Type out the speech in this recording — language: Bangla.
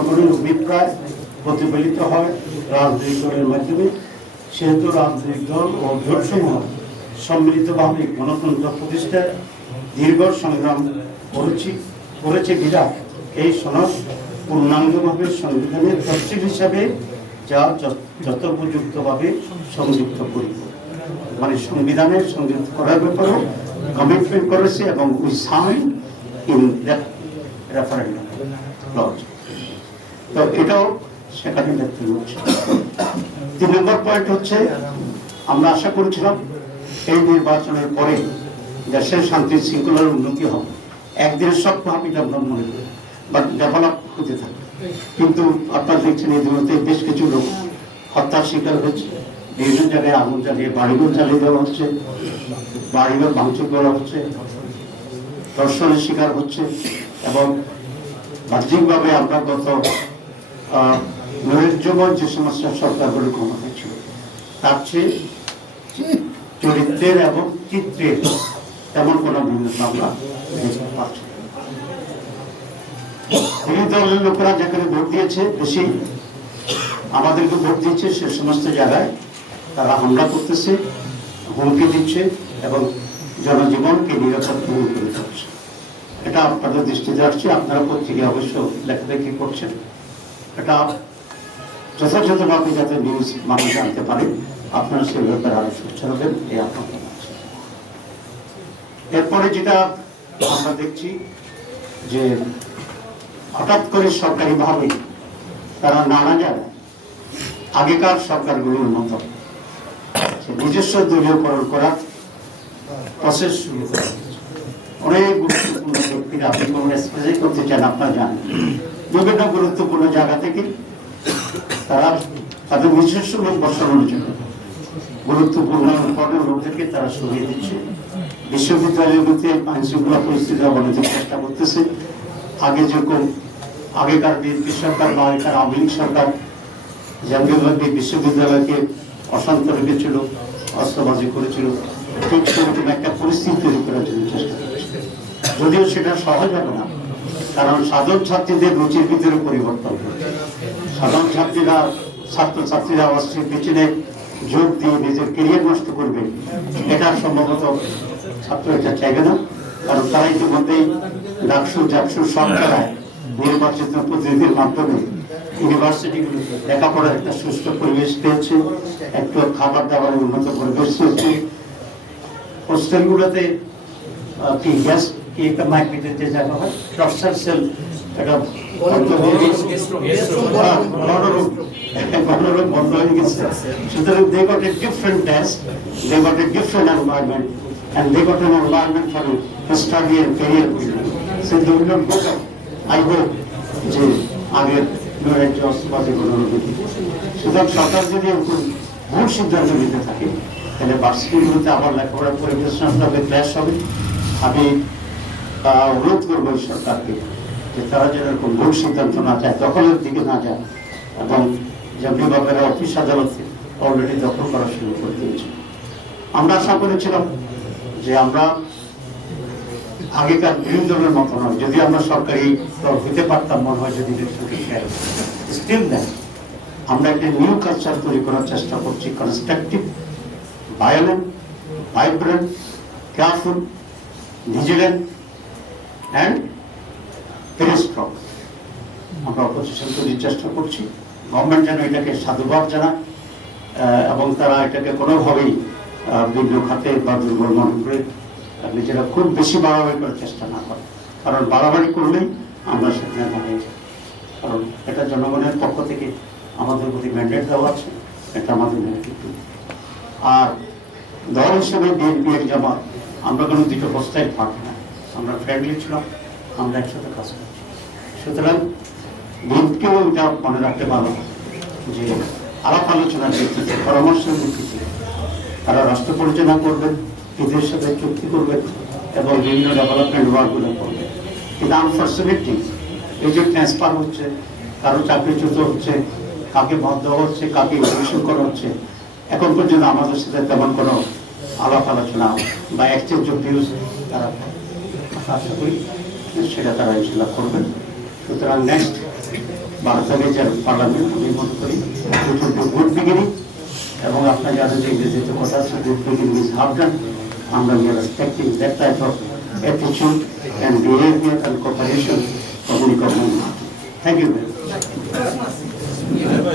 জনগণের অভিপ্রায় প্রতিফলিত হয় রাজনৈতিক দলের মাধ্যমে। সেহেতু রাজনৈতিক দল ও জোটসমূহ সম্মিলিতভাবে গণতন্ত্র প্রতিষ্ঠায় দীর্ঘ সংগ্রাম করেছে বিরাট এই সনদ পূর্ণাঙ্গভাবে সংবিধানের তফসিল হিসাবে যা যথোপযুক্তভাবে সংযুক্ত করিব, মানে সংবিধানের সংযুক্ত করার ব্যাপারে কমিটমেন্ট করেছে এবং we sign in that referendum clause. তো এটাও সেখানে দেখতে হচ্ছে। 3 নম্বর পয়েন্ট হচ্ছে, আমরা আশা করেছিলাম এই নির্বাচনের পরে দেশের শান্তি শৃঙ্খলার উন্নতি হবে, একদিনের সব ভাবিটা আমরা মনে করি বা ডেভেলপ হতে থাকে। কিন্তু আপনারা দেখছেন এই দুটোতে বেশ কিছু লোক হত্যার শিকার হচ্ছে, বিভিন্ন জায়গায় আগুন জ্বালিয়ে বাড়িঘর জ্বালিয়ে দেওয়া হচ্ছে, বাড়িঘর ভাঙচুর করা হচ্ছে, ধর্ষণের শিকার হচ্ছে। এবং বাহ্যিকভাবে আমরা গত নৈরাজ্যময় যে সমস্ত সরকারগুলো ক্ষমতায় ছিল তার চেয়ে চরিত্রের এবং চিত্রের তেমন কোনো ভিন্নতা আমরা দেখতে পাচ্ছি। এই দলের লোকেরা যেখানে ভোট দিয়েছে, বেশি আমাদেরকে ভোট দিয়েছে, সে সমস্ত জায়গায় তারা হামলা করতেছে, হুমকি দিচ্ছে এবং জনজীবনকে নিরাপত্তা করে যাচ্ছে। এটা আপনাদের দৃষ্টিতে আসছে, আপনারা পত্রিকায় অবশ্য লেখালেখি করছেন। এটা যথাযথভাবে যাতে নিউজ মানুষ জানতে পারে, আপনারা সে ব্যাপারে আরো সোচ্চার হবেন, এই আপনাদের আছে। এরপরে যেটা আমরা দেখছি যে হঠাৎ করে সরকারিভাবে তারা নানা জায়গায় আগেকার সরকারগুলোর মতো নিজস্ব দলীয়করণ করার প্রসেস শুরু করে। অনেক গুরুত্বপূর্ণ ব্যক্তিরা, আপনি কোনো এক্সপ্রেস করতে চান, আপনারা জানেন, বিভিন্ন গুরুত্বপূর্ণ জায়গা থেকে তারা তাদের নিজস্ব লোক বসানোর জন্য গুরুত্বপূর্ণ লোকদেরকে তারা সরিয়ে দিচ্ছে। বিশ্ববিদ্যালয়গুলোতে আইন শৃঙ্খলা পরিস্থিতি অবনতির চেষ্টা করতেছে। আগে যেরকম আগেকার বিএনপি সরকার বা আগেকার আওয়ামী লীগ সরকার জাতীয়ভাবে বিশ্ববিদ্যালয়কে অশান্ত রেখেছিল, অস্ত্রবাজি করেছিল, ঠিক সেরকম একটা পরিস্থিতি তৈরি করার জন্য চেষ্টা করছে। যদিও সেটা সহজ হবে না, কারণ সাধারণ ছাত্রীদের রুচির ভিতরে পরিবর্তন হচ্ছে। সাধারণ ছাত্রছাত্রীরা অস্ত্রের পিছনে যোগ দিয়ে নিজের কেরিয়ার নষ্ট করবে, এটা সম্ভবত ছাত্র এটা চাইবে না। কারণ তারা ইতিমধ্যেই ডাকসু জাকসু সব জায়গায় নির্বাচিত প্রতিনিধির মাধ্যমে ইউনিভার্সিটিগুলোতে লেখাপড়ার একটা সুস্থ পরিবেশ পেয়েছে, একটু খাবার দাবারের উন্নত পরিবেশ পেয়েছে। হোস্টেলগুলোতে কি গ্যাস কি একটা মাইক দিতে জায়গা হয়, টর্চার সেল একটা বন্ধ হয়ে গেছে। সুতরাং they got a different desk, they got a different environment, and they got an environment for study and career building. So they will not go back. I hope যে আগের নৈরাজ্য অস্ত্রবাদী অনুভূতি। সুতরাং সরকার যদি ভুল সিদ্ধান্ত নিতে থাকে, তাহলে ভার্সিটিগুলোতে আবার লেখাপড়া পরিবেশন হবে, ক্লাস হবে। আমি অনুরোধ করবো এই সরকারকে যে তারা যেন এরকম ভুল সিদ্ধান্ত না যায়, দখলের দিকে না যায়, এবং যেমনি বাপেরা অফিস আদালতে অলরেডি দখল করা শুরু করে দিয়েছে। আমরা আশা করেছিলাম যে আমরা আগেকার বিরোধী দলের মতো নয়, যদি আমরা সরকারি দল হইতে পারতাম, মনে হয় যদি স্টিল দেন আমরা একটা নিউ কালচার তৈরি করার চেষ্টা করছি, constructive, violent, vibrant, careful, vigilant and very strong. আমরা অপোজিশন তৈরির চেষ্টা করছি। গভর্নমেন্ট যেন এটাকে সাধুবাদ জানায় এবং তারা এটাকে কোনোভাবেই বিভিন্ন খাতে বা দুর্বল মনে করে নিজেরা খুব বেশি বাড়াবাড়ি করার চেষ্টা না করে, কারণ বাড়াবাড়ি করলেই আমরা সেখানে দাঁড়িয়ে যাই। কারণ এটা জনগণের পক্ষ থেকে আমাদের প্রতি ম্যান্ডেট দেওয়া আছে, এটা আমাদের নেতৃত্ব। আর দল হিসেবে বিএনপি এক জামাত আমরা কোনো দুটো অবস্থায় পারি না, আমরা ফ্রেন্ডলি ছিলাম, আমরা একসাথে কাজ করছি। সুতরাং বিএনপিকেও এটা মনে রাখতে পারো যে আলাপ আলোচনার ভিত্তিতে, পরামর্শের ভিত্তিতে তারা রাষ্ট্র পরিচালনা করবেন, এদের সাথে চুক্তি করবেন এবং বিভিন্ন ডেভেলপমেন্ট ওয়ার্কগুলো করবেন। কিন্তু আনফর্চুনেটলি এই যে ট্রান্সফার হচ্ছে, কারো চাকরিচ্যুত হচ্ছে, কাকে মত দেওয়া হচ্ছে, কাকে ইনভিটেশন করা হচ্ছে, এখন পর্যন্ত আমাদের সাথে তেমন কোনো আলাপ আলোচনা বা এক্সচেঞ্জ অফ ভিউজ তারা আশা করি সেটা তারা ইনশাল্লাহ করবেন। সুতরাং নেক্সট বাংলাদেশের পার্লামেন্ট আমি মনে করি গুড বিগিনিং, এবং আপনার যাদের ইংরেজিতে কথা আছে গুড বিগিনিং ইজ হাফ ডান। আমরা we are expecting that type of attitude and behavior and cooperation from the government. Thank you very much.